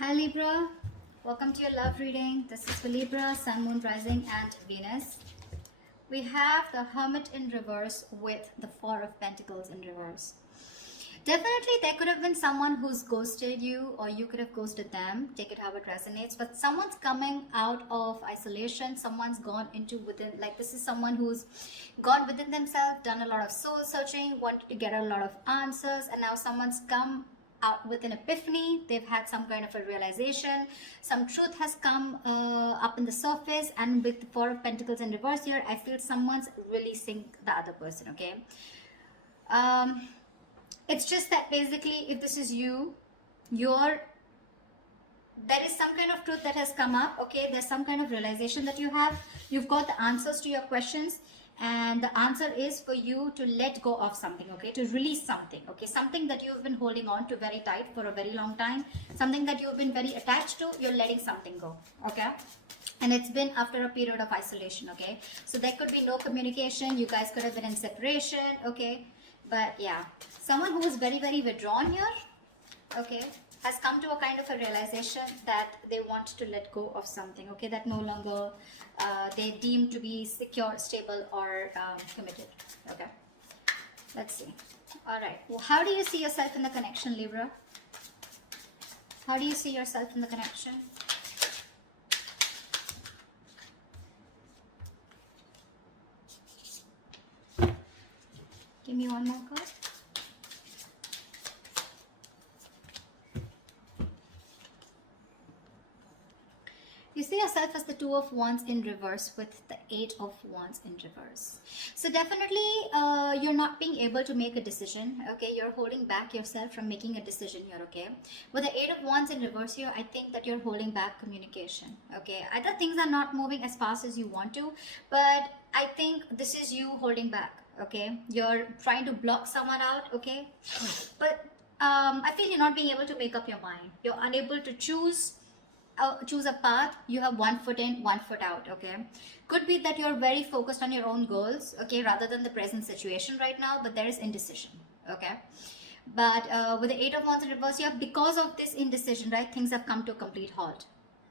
Hi Libra, welcome to your love reading. This is for Libra, Sun, Moon, Rising and Venus. We have the Hermit in reverse with the Four of Pentacles in reverse. Definitely there could have been someone who's ghosted you, or you could have ghosted them. Take it how it resonates. But someone's coming out of isolation. Someone's gone into within, like this is someone who's gone within themselves, done a lot of soul searching, wanted to get a lot of answers, and now someone's come out with an epiphany. They've had some kind of a realization. Some truth has come up in the surface, and with the Four of Pentacles in reverse here, I feel someone's releasing the other person. Okay. It's just that basically, if this is you, there is some kind of truth that has come up. Okay, there's some kind of realization that you have. You've got the answers to your questions, and the answer is for you to let go of something. Okay, to release something. Okay, something that you've been holding on to very tight for a very long time, something that you've been very attached to. You're letting something go. Okay. And it's been after a period of isolation. Okay, so there could be no communication. You guys could have been in separation. Okay. But yeah, someone who is very, very withdrawn here, okay, has come to a kind of a realization that they want to let go of something, okay, that no longer they deem to be secure, stable, or committed, okay. Let's see. All right. Well, how do you see yourself in the connection, Libra? How do you see yourself in the connection? Give me one more card. You see yourself as the Two of Wands in reverse with the Eight of Wands in reverse. So definitely you're not being able to make a decision. Okay, you're holding back yourself from making a decision here. Okay, with the Eight of Wands in reverse here, I think that you're holding back communication. Okay, either things are not moving as fast as you want to, but I think this is you holding back. Okay, you're trying to block someone out. Okay, but I feel you're not being able to make up your mind. You're unable to choose a path. You have one foot in, one foot out. Okay, could be that you're very focused on your own goals, okay, rather than the present situation right now, but there is indecision. Okay, but with the Eight of Wands in reverse here, because of this indecision, right, things have come to a complete halt.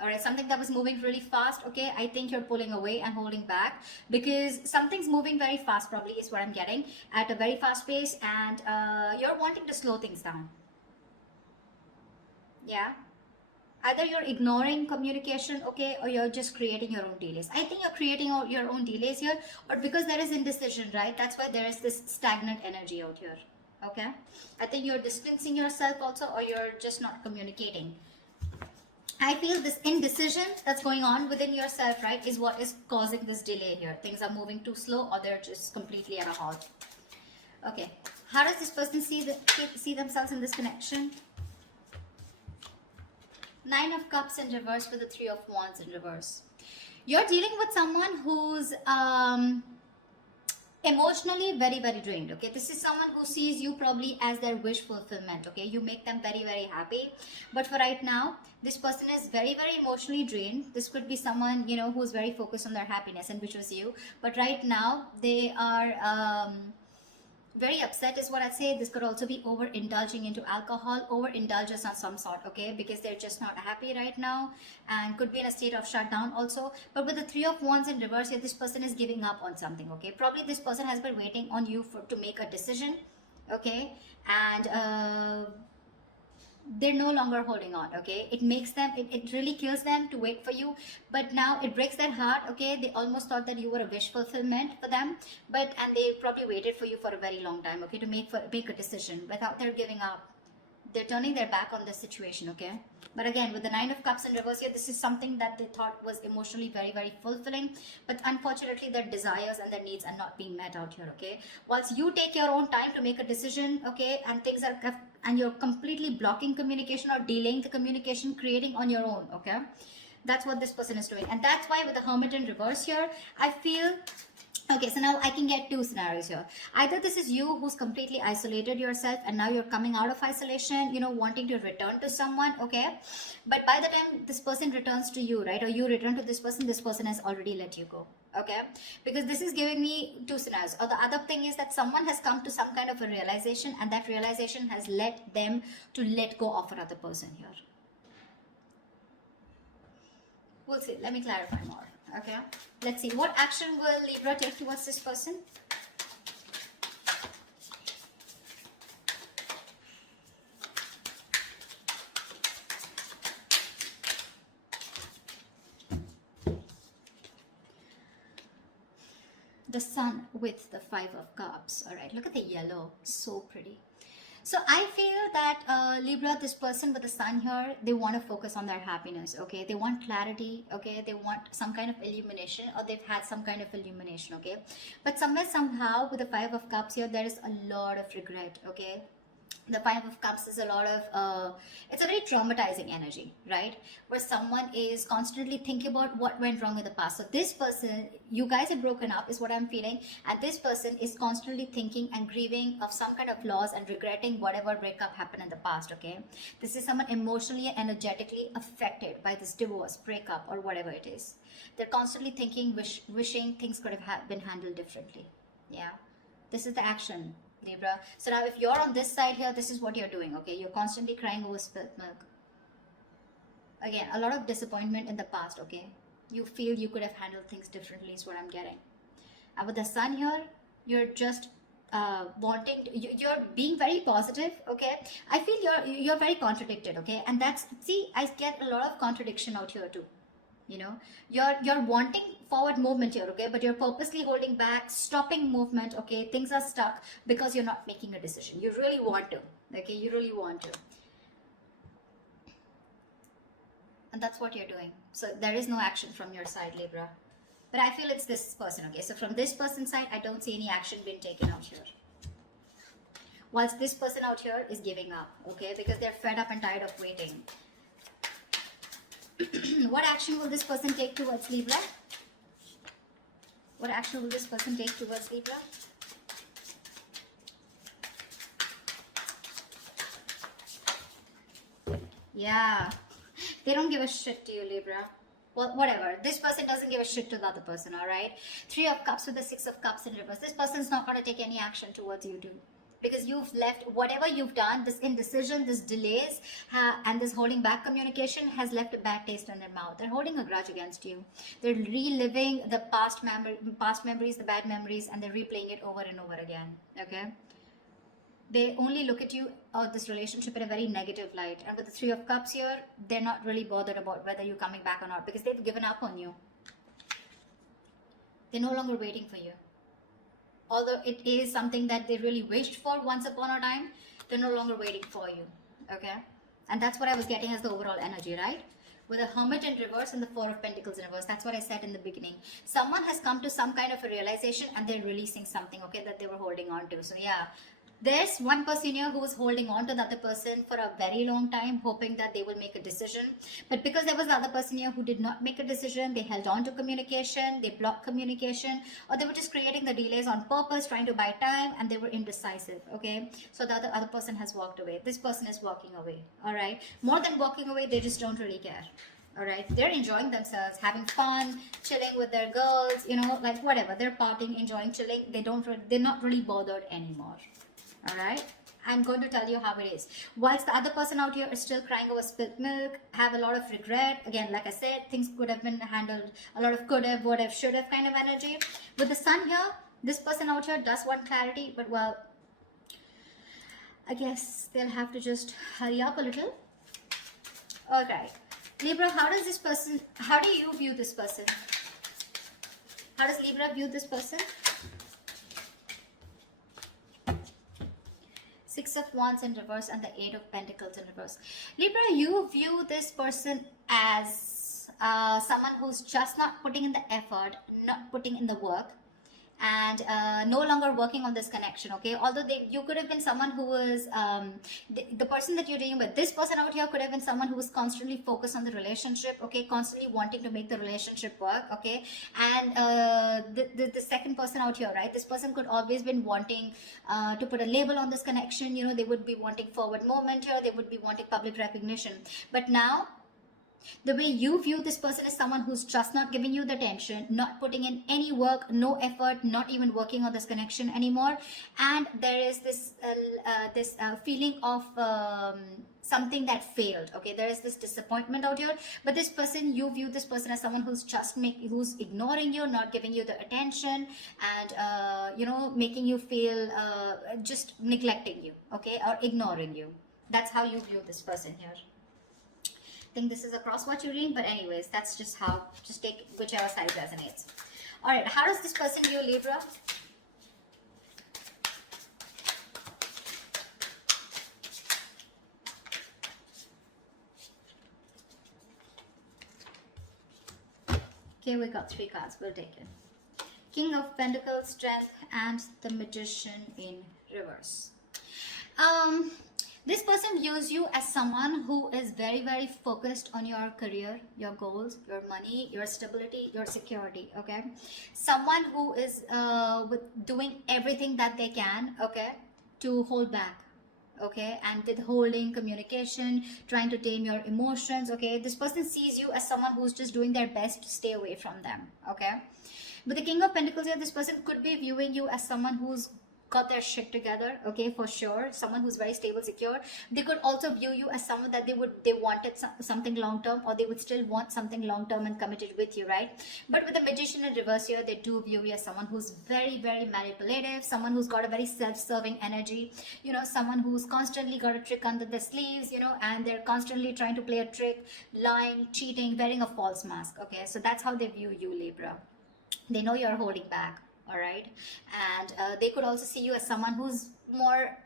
All right, something that was moving really fast, okay, I think you're pulling away and holding back because something's moving very fast, probably is what I'm getting, at a very fast pace, and you're wanting to slow things down. Yeah, either you're ignoring communication, okay, or you're just creating your own delays. I think you're creating your own delays here, or because there is indecision, right, that's why there is this stagnant energy out here. Okay, I think you're distancing yourself also, or you're just not communicating. I feel this indecision that's going on within yourself, right, is what is causing this delay here. Things are moving too slow, or they're just completely at a halt. Okay, how does this person see themselves in this connection? Nine of Cups in reverse with the Three of Wands in reverse. You're dealing with someone who's emotionally very, very drained. Okay, this is someone who sees you probably as their wish fulfillment. Okay, you make them very, very happy, but for right now this person is very, very emotionally drained. This could be someone, you know, who's very focused on their happiness, and which was you, but right now they are very upset is what I'd say. This could also be overindulging into alcohol, overindulgence of some sort, okay, because they're just not happy right now, and could be in a state of shutdown also. But with the Three of Wands in reverse here, this person is giving up on something. Okay, probably this person has been waiting on you to make a decision. Okay, and they're no longer holding on. Okay, it makes them, it really kills them to wait for you, but now it breaks their heart. Okay, they almost thought that you were a wish fulfillment for them, and they probably waited for you for a very long time, okay, to make a decision. Without their giving up, they're turning their back on the situation. Okay, but again, with the Nine of Cups in reverse here, this is something that they thought was emotionally very, very fulfilling, but unfortunately their desires and their needs are not being met out here. Okay, whilst you take your own time to make a decision, okay, and things are, and you're completely blocking communication or delaying the communication, creating on your own. Okay, that's what this person is doing, and that's why with the Hermit in reverse here, I feel. Okay, so now I can get two scenarios here. Either this is you who's completely isolated yourself, and now you're coming out of isolation, you know, wanting to return to someone, okay? But by the time this person returns to you, right, or you return to this person has already let you go, okay? Because this is giving me two scenarios. Or the other thing is that someone has come to some kind of a realization, and that realization has led them to let go of another person here. We'll see. Let me clarify more. Okay. Let's see. What action will Libra take towards this person? The Sun with the Five of Cups. All right. Look at the yellow. So pretty. So I feel that Libra, this person with the Sun here, they want to focus on their happiness, okay? They want clarity, okay? They want some kind of illumination, or they've had some kind of illumination, okay? But somewhere, somehow, with the Five of Cups here, there is a lot of regret, okay? The Five of Cups is a lot of, it's a very traumatizing energy, right? Where someone is constantly thinking about what went wrong in the past. So this person, you guys have broken up is what I'm feeling. And this person is constantly thinking and grieving of some kind of loss and regretting whatever breakup happened in the past, okay? This is someone emotionally and energetically affected by this divorce, breakup, or whatever it is. They're constantly thinking, wishing things could have been handled differently. Yeah, this is the action, Libra. So now if you're on this side here, this is what you're doing, okay? You're constantly crying over spilt milk. Again, a lot of disappointment in the past, okay? You feel you could have handled things differently is what I'm getting. And with the Sun here, you're just you're being very positive, okay? I feel you're very contradicted, okay? And that's, see, I get a lot of contradiction out here too. You know, you're wanting forward movement here, okay, but you're purposely holding back, stopping movement, okay? Things are stuck because you're not making a decision. You really want to, okay? You really want to, and that's what you're doing. So there is no action from your side, Libra, but I feel it's this person, okay? So from this person's side, I don't see any action being taken out here, whilst this person out here is giving up, okay, because they're fed up and tired of waiting. What action will this person take towards Libra? What action will this person take towards Libra? Yeah, they don't give a shit to you, Libra. Well, whatever. This person doesn't give a shit to the other person, all right? Three of Cups with the Six of Cups in reverse. This person's not going to take any action towards you too. Because you've left, whatever you've done, this indecision, this delays, and this holding back communication has left a bad taste in their mouth. They're holding a grudge against you. They're reliving the past memories, the bad memories, and they're replaying it over and over again, okay? They only look at you or this relationship in a very negative light. And with the Three of Cups here, they're not really bothered about whether you're coming back or not, because they've given up on you. They're no longer waiting for you. Although it is something that they really wished for once upon a time, they're no longer waiting for you, okay? And that's what I was getting as the overall energy, right? With a Hermit in reverse and the Four of Pentacles in reverse. That's what I said in the beginning. Someone has come to some kind of a realization and they're releasing something, okay, that they were holding on to. So yeah, there's one person here who was holding on to the other person for a very long time, hoping that they will make a decision. But because there was the other person here who did not make a decision, they held on to communication, they blocked communication, or they were just creating the delays on purpose, trying to buy time, and they were indecisive, okay? So the other person has walked away. This person is walking away, all right? More than walking away, they just don't really care. All right, they're enjoying themselves, having fun, chilling with their girls, you know, like whatever. They're partying, enjoying, chilling. They're not really bothered anymore. All right, I'm going to tell you how it is. Whilst the other person out here is still crying over spilt milk, have a lot of regret. Again, like I said, things could have been handled. A lot of could have, would have, should have kind of energy. With the Sun here, this person out here does want clarity, but well, I guess they'll have to just hurry up a little. All right, Libra, how do you view this person? How does Libra view this person? Six of Wands in reverse and the Eight of Pentacles in reverse. Libra, you view this person as someone who's just not putting in the effort, not putting in the work, and no longer working on this connection, okay? Although you could have been someone who was the person that you're dealing with. This person out here could have been someone who was constantly focused on the relationship, okay? Constantly wanting to make the relationship work, okay? And the second person out here, right? This person could always been wanting to put a label on this connection. You know, they would be wanting forward movement here. They would be wanting public recognition. But now, the way you view this person is someone who's just not giving you the attention, not putting in any work, no effort, not even working on this connection anymore. And there is this feeling of something that failed. Okay, there is this disappointment out here, but this person, you view this person as someone who's who's ignoring you, not giving you the attention, and you know, making you feel just neglecting you, okay, or ignoring you. That's how you view this person here. I think this is a cross-watch reading, but anyways, that's just how, just take whichever side resonates. All right, how does this person view Libra? Okay, we got 3 cards. We'll take it. King of Pentacles, Strength, and the Magician in reverse. This person views you as someone who is very, very focused on your career, your goals, your money, your stability, your security, okay? Someone who is doing everything that they can, okay, to hold back, okay, and withholding communication, trying to tame your emotions, okay? This person sees you as someone who's just doing their best to stay away from them, okay? But the King of Pentacles here, this person could be viewing you as someone who's got their shit together, okay, for sure. Someone who's very stable, secure. They could also view you as someone that they wanted something long term, or they would still want something long term and committed with you, right? But with the Magician in reverse here, they do view you as someone who's very, very manipulative, someone who's got a very self-serving energy, you know, someone who's constantly got a trick under their sleeves, you know, and they're constantly trying to play a trick, lying, cheating, wearing a false mask, okay? So that's how they view you, Libra. They know you're holding back. All right, and they could also see you as someone who's more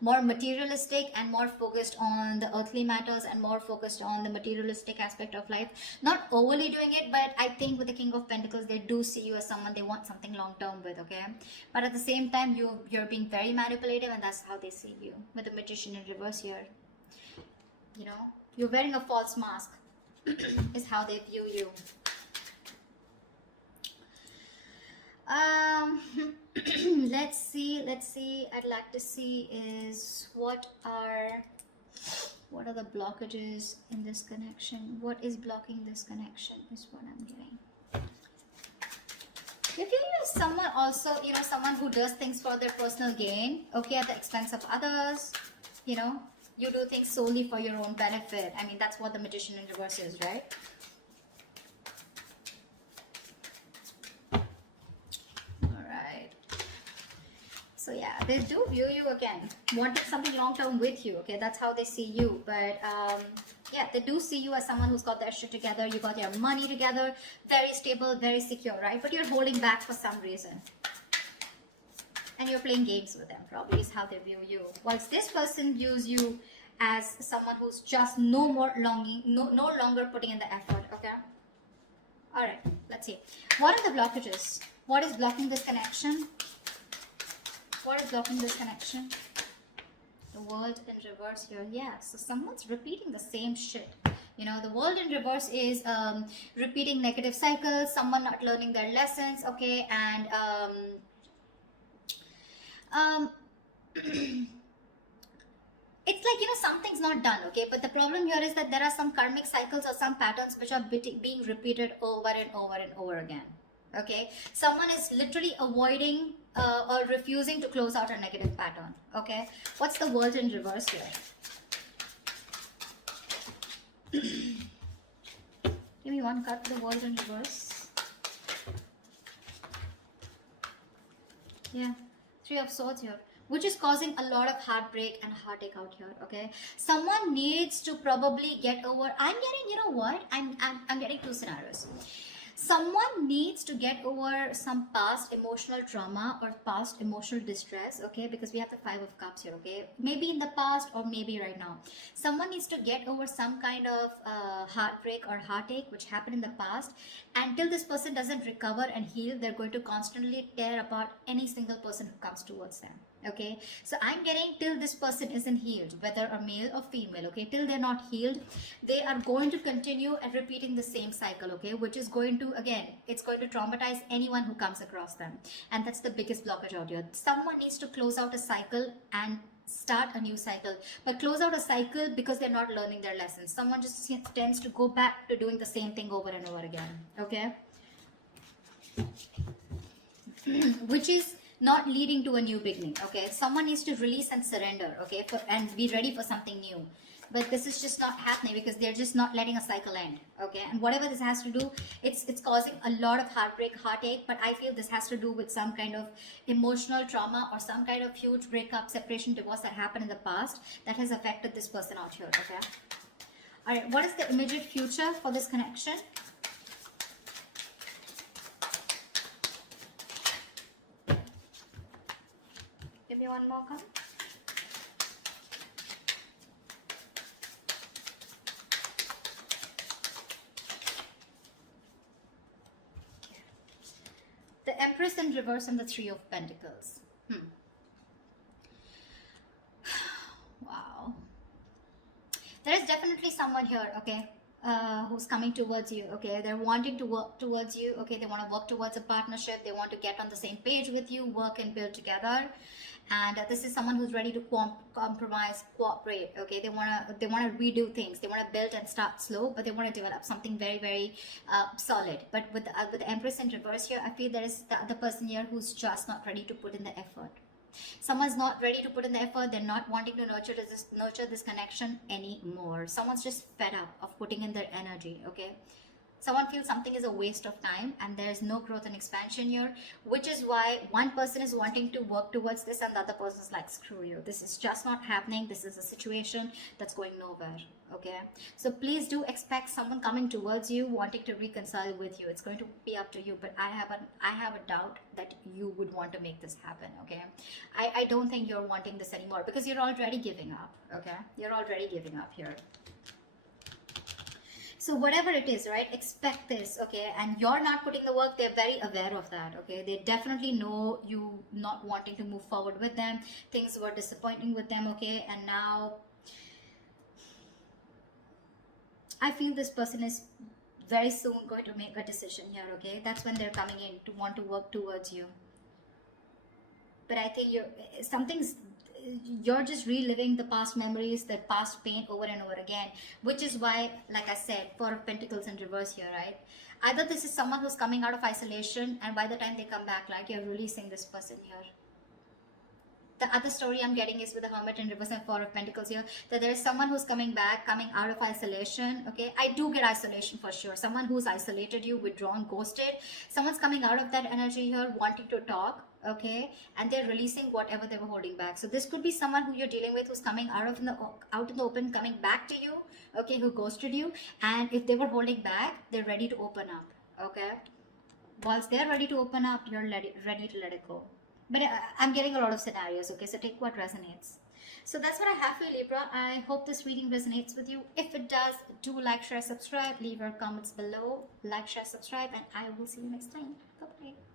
materialistic and more focused on the earthly matters and more focused on the materialistic aspect of life. Not overly doing it, but I think with the King of Pentacles, they do see you as someone they want something long term with, okay? But at the same time, you're being very manipulative, and that's how they see you with the Magician in reverse here. You know, you're wearing a false mask is how they view you. Let's see. I'd like to see is what are the blockages in this connection? What is blocking this connection is what I'm getting. If you use someone also, you know, someone who does things for their personal gain, okay, at the expense of others, you know, you do things solely for your own benefit. I mean, that's what the Magician in reverse is, right? So yeah, they do view you again, wanting something long term with you, okay? That's how they see you. But yeah, they do see you as someone who's got their shit together, you got your money together, very stable, very secure, right? But you're holding back for some reason. And you're playing games with them, probably is how they view you. Whilst this person views you as someone who's just no longer putting in the effort, okay? Alright, let's see. What are the blockages? What is blocking this connection? What is blocking this connection? The World in reverse here. Yeah, so someone's repeating the same shit. You know, the World in reverse is repeating negative cycles, someone not learning their lessons, okay, and it's like, you know, something's not done, okay, but the problem here is that there are some karmic cycles or some patterns which are being repeated over and over and over again. Okay, someone is literally avoiding or refusing to close out a negative pattern. Okay, what's the World in reverse here? Give me one card for the World in reverse. Yeah, 3 of Swords here, which is causing a lot of heartbreak and heartache out here. Okay, someone needs to probably get over. I'm getting, you know what? I'm getting 2 scenarios. Someone needs to get over some past emotional trauma or past emotional distress, okay, because we have the 5 of Cups here, okay, maybe in the past or maybe right now. Someone needs to get over some kind of heartbreak or heartache which happened in the past. Until this person doesn't recover and heal, they're going to constantly tear apart any single person who comes towards them. Okay, so I'm getting till this person isn't healed, whether a male or female, okay, till they're not healed, they are going to continue and repeating the same cycle, okay, which is going to, again, it's going to traumatize anyone who comes across them. And that's the biggest blockage out here. Someone needs to close out a cycle and start a new cycle, but close out a cycle because they're not learning their lessons. Someone just tends to go back to doing the same thing over and over again, okay. Which is not leading to a new beginning. Okay, someone needs to release and surrender, okay, and be ready for something new. But this is just not happening because they're just not letting a cycle end. Okay, and whatever this has to do, it's causing a lot of heartbreak, heartache. But I feel this has to do with some kind of emotional trauma or some kind of huge breakup, separation, divorce that happened in the past that has affected this person out here. Okay, all right, what is the immediate future for this connection? Give me one more card. The Empress in reverse and the Three of Pentacles. Wow. There is definitely someone here, okay, who's coming towards you, okay. They're wanting to work towards you, okay. They want to work towards a partnership. They want to get on the same page with you, work and build together. And this is someone who's ready to compromise, cooperate, okay. They want to redo things. They want to build and start slow, but they want to develop something very, very solid. But with the Empress in reverse here, I feel there is the other person here who's just not ready to put in the effort. Someone's not ready to put in the effort. They're not wanting to nurture this connection anymore. Someone's just fed up of putting in their energy, okay. Someone feels something is a waste of time and there's no growth and expansion here, which is why one person is wanting to work towards this and the other person is like, screw you, this is just not happening. This is a situation that's going nowhere, okay. So please do expect someone coming towards you wanting to reconcile with you. It's going to be up to you, but I have a doubt that you would want to make this happen, okay. I don't think you're wanting this anymore because you're already giving up, okay. You're already giving up here. So whatever it is, right, expect this, okay. And you're not putting the work. They're very aware of that, okay. They definitely know you not wanting to move forward with them. Things were disappointing with them, okay. And now I feel this person is very soon going to make a decision here, okay. That's when they're coming in to want to work towards you. But I think you're just reliving the past memories, the past pain over and over again, which is why, like I said, Four of Pentacles in reverse here, right? Either this is someone who's coming out of isolation and by the time they come back, like, you're releasing this person here. The other story I'm getting is with the Hermit in reverse and Four of Pentacles here, that there is someone who's coming back, coming out of isolation, okay. I do get isolation for sure. Someone who's isolated you, withdrawn, ghosted. Someone's coming out of that energy here, wanting to talk, okay, and they're releasing whatever they were holding back. So this could be someone who you're dealing with who's coming out in the open, coming back to you, okay, who ghosted you. And if they were holding back, they're ready to open up, okay. Once they're ready to open up, you're ready to let it go. But I'm getting a lot of scenarios, okay, so take what resonates. So that's what I have for you, Libra. I hope this reading resonates with you. If it does, do like, share, subscribe, leave your comments below, like, share, subscribe, and I will see you next time. Bye-bye.